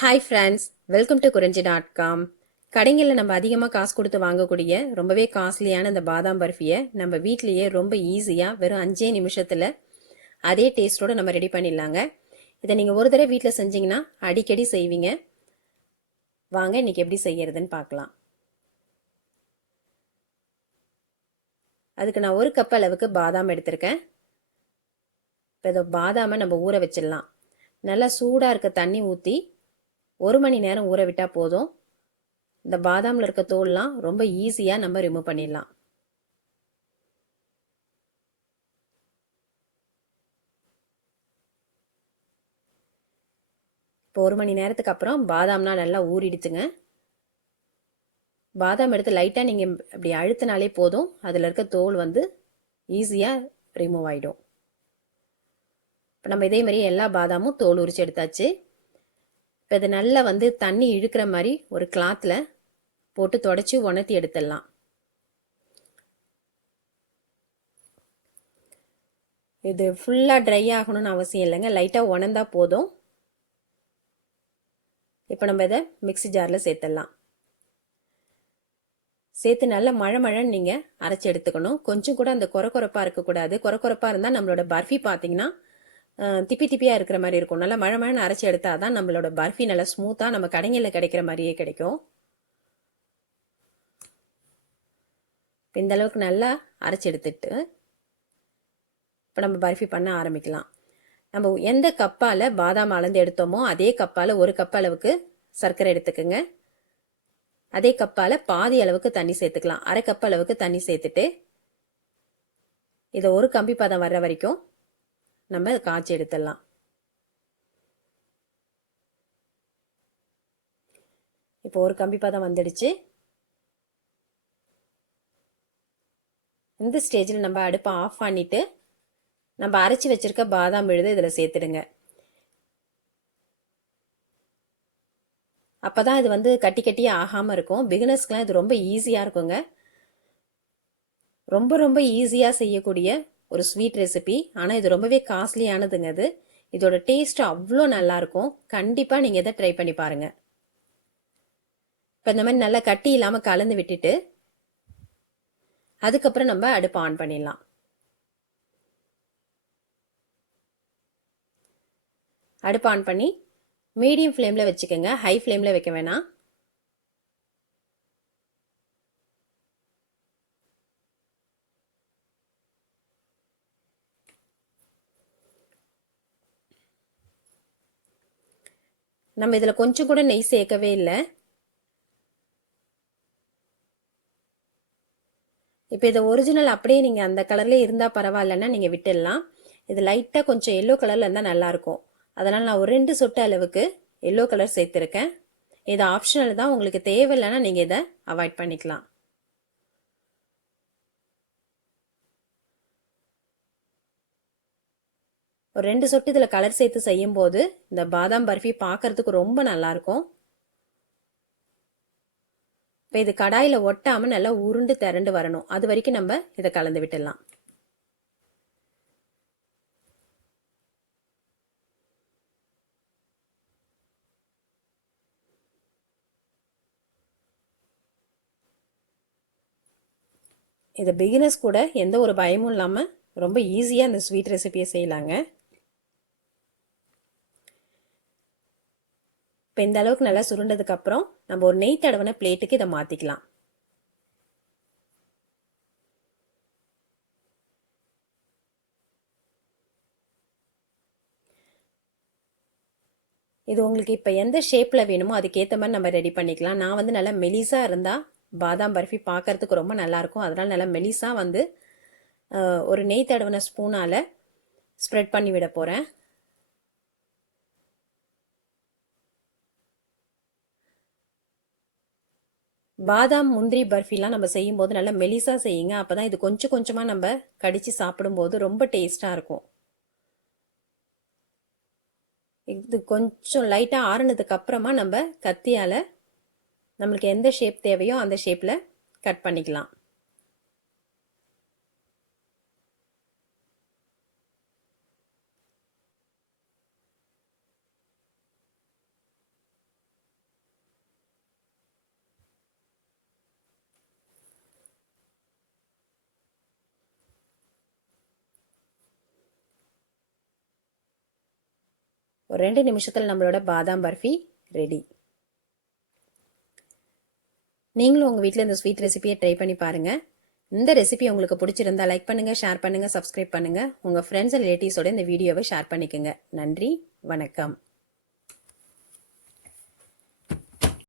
Hi friends, welcome to குறிஞ்சி.com. கடைங்களில் நம்ம அதிகமாக காசு கொடுத்து வாங்கக்கூடிய ரொம்பவே காஸ்ட்லியான இந்த பாதாம் பர்ஃபியை நம்ம வீட்லேயே ரொம்ப ஈஸியாக வெறும் 5 நிமிஷத்தில் அதே டேஸ்ட்டோடு நம்ம ரெடி பண்ணிடலாங்க. இதை நீங்கள் ஒரு தடவை வீட்டில் செஞ்சீங்கன்னா அடிக்கடி செய்வீங்க. வாங்க இன்னைக்கு எப்படி செய்யறதுன்னு பார்க்கலாம். அதுக்கு நான் 1 கப் அளவுக்கு பாதாம் எடுத்திருக்கேன். இப்போ இதை பாதாமை நம்ம ஊற வச்சிடலாம். நல்லா சூடாக இருக்க தண்ணி ஊற்றி 1 மணி நேரம் ஊற விட்டால் போதும். இந்த பாதாமில் இருக்க தோல்லாம் ரொம்ப ஈஸியாக நம்ம ரிமூவ் பண்ணிடலாம். இப்போ 1 மணி நேரத்துக்கு அப்புறம் பாதாம்னா நல்லா ஊறிடுச்சுங்க. பாதாம் எடுத்து லைட்டாக நீங்கள் அப்படி அழுத்தினாலே போதும், அதில் இருக்க தோல் வந்து ஈஸியாக ரிமூவ் ஆகிடும். இப்போ நம்ம இதே மாதிரி எல்லா பாதாமும் தோல் உரிச்சு எடுத்தாச்சு. இப்போ இது நல்லா வந்து தண்ணி இழுக்கிற மாதிரி ஒரு கிளாத்தில் போட்டு தொடச்சி உணர்த்தி எடுத்துடலாம். இது ஃபுல்லாக ட்ரை ஆகணும்னு அவசியம் இல்லைங்க, லைட்டாக உணர்ந்தா போதும். இப்போ நம்ம இதை மிக்ஸி ஜாரில் சேர்த்துடலாம். சேர்த்து நல்லா மழைன்னு நீங்கள் அரைச்சி எடுத்துக்கணும். கொஞ்சம் கூட அந்த கொரப்பாக இருக்கக்கூடாது. கொரப்பாக இருந்தால் நம்மளோட பர்ஃபி பார்த்தீங்கன்னா திப்பியாக இருக்கிற மாதிரி இருக்கும். நல்லா மழைன்னு அரைச்சி எடுத்தால் தான் நம்மளோட பர்ஃபி நல்லா ஸ்மூத்தாக நம்ம கடைங்களில் கிடைக்கிற மாதிரியே கிடைக்கும். இந்த அளவுக்கு நல்லா அரைச்சி எடுத்துட்டு இப்போ நம்ம பர்ஃபி பண்ண ஆரம்பிக்கலாம். நம்ம எந்த கப்பால் பாதாம் அளந்து எடுத்தோமோ அதே கப்பால் 1 கப் அளவுக்கு சர்க்கரை எடுத்துக்கோங்க. அதே கப்பால் பாதி அளவுக்கு தண்ணி சேர்த்துக்கலாம். அரை கப் அளவுக்கு தண்ணி சேர்த்துட்டு இதை ஒரு கம்பி பதம் வர்ற வரைக்கும் நம்ம காய்ச்சி எடுத்துடலாம். இப்போ ஒரு கம்பி பதம் வந்துடுச்சு. இந்த ஸ்டேஜில் நம்ம அடுப்பை ஆஃப் பண்ணிட்டு நம்ம அரைச்சி வச்சிருக்க பாதாம் விழுது இதில் சேர்த்துடுங்க. அப்போ தான் இது வந்து கட்டி ஆகாமல் இருக்கும். பிகினர்ஸ்க்குலாம் இது ரொம்ப ஈஸியாக இருக்குங்க. ரொம்ப ஈஸியாக செய்யக்கூடிய ஒரு ஸ்வீட் ரெசிபி. ஆனால் இது ரொம்பவே காஸ்ட்லியானதுங்க. இதோட டேஸ்ட் அவ்வளோ நல்லாயிருக்கும். கண்டிப்பாக நீங்கள் இதை ட்ரை பண்ணி பாருங்கள். இப்போ இந்த மாதிரி நல்லா கட்டி இல்லாமல் கலந்து விட்டுட்டு அதுக்கப்புறம் நம்ம அடுப்பை ஆன் பண்ணிடலாம். அடுப்பு ஆன் பண்ணி மீடியம் ஃப்ளேமில் வச்சுக்கோங்க, ஹை ஃப்ளேமில் வைக்க வேணாம். நம்ம இதில் கொஞ்சம் கூட நெய் சேர்க்கவே இல்லை. இப்போ இதை ஒரிஜினல் அப்படியே நீங்கள் அந்த கலர்லேயே இருந்தால் பரவாயில்லன்னா நீங்கள் விட்டுடலாம். இது லைட்டாக கொஞ்சம் எல்லோ கலரில் இருந்தால் நல்லாயிருக்கும். அதனால் நான் ஒரு 2 சொட்டு அளவுக்கு எல்லோ கலர் சேர்த்துருக்கேன். இது ஆப்ஷனல் தான், உங்களுக்கு தேவையில்லைன்னா நீங்கள் இதை அவாய்ட் பண்ணிக்கலாம். ஒரு 2 சொட்டு இதில் கலர் சேர்த்து செய்யும் போது இந்த பாதாம் பர்ஃபி பார்க்கறதுக்கு ரொம்ப நல்லாயிருக்கும். இப்போ இது கடாயில் ஒட்டாமல் நல்லா உருண்டு திரண்டு வரணும். அது வரைக்கும் நம்ம இதை கலந்து விட்டுடலாம். இதை பிகினர்ஸ் கூட எந்த ஒரு பயமும் இல்லாமல் ரொம்ப ஈஸியாக இந்த ஸ்வீட் ரெசிபியை செய்யலாங்க. இப்போ இந்த அளவுக்கு நல்லா சுருண்டதுக்கு அப்புறம் நம்ம ஒரு நெய் தடவின பிளேட்டுக்கு இதை மாற்றிக்கலாம். இது உங்களுக்கு இப்போ எந்த ஷேப்பில் வேணுமோ அதுக்கேற்ற மாதிரி நம்ம ரெடி பண்ணிக்கலாம். நான் வந்து நல்லா மெலிசாக இருந்தால் பாதாம் பர்ஃபி பார்க்கறதுக்கு ரொம்ப நல்லாயிருக்கும். அதனால் நல்லா மெலிசாக வந்து ஒரு நெய் தடவின ஸ்பூனால் ஸ்ப்ரெட் பண்ணி விட போகிறேன். பாதாம் முந்திரி பர்ஃபிலாம் நம்ம செய்யும்போது நல்லா மெலிசாக செய்யுங்க. அப்போ தான் இது கொஞ்சம் கொஞ்சமாக நம்ம கடித்து சாப்பிடும்போது ரொம்ப டேஸ்ட்டாக இருக்கும். இது கொஞ்சம் லைட்டாக ஆறுனதுக்கு அப்புறமா நம்ம கத்தியால் நம்மளுக்கு எந்த ஷேப் தேவையோ அந்த ஷேப்பில் கட் பண்ணிக்கலாம். ஒரு 2 நிமிஷத்தில் நம்மளோட பாதாம் பர்ஃபி ரெடி. நீங்களும் உங்கள் வீட்டில் இந்த ஸ்வீட் ரெசிபியை ட்ரை பண்ணி பாருங்கள். இந்த ரெசிபி உங்களுக்கு பிடிச்சிருந்தா லைக் பண்ணுங்கள், ஷேர் பண்ணுங்கள், சப்ஸ்கிரைப் பண்ணுங்கள். உங்கள் ஃப்ரெண்ட்ஸ் அண்ட் ரிலேட்டிவ்ஸோட இந்த வீடியோவை ஷேர் பண்ணிக்கோங்க. நன்றி, வணக்கம்.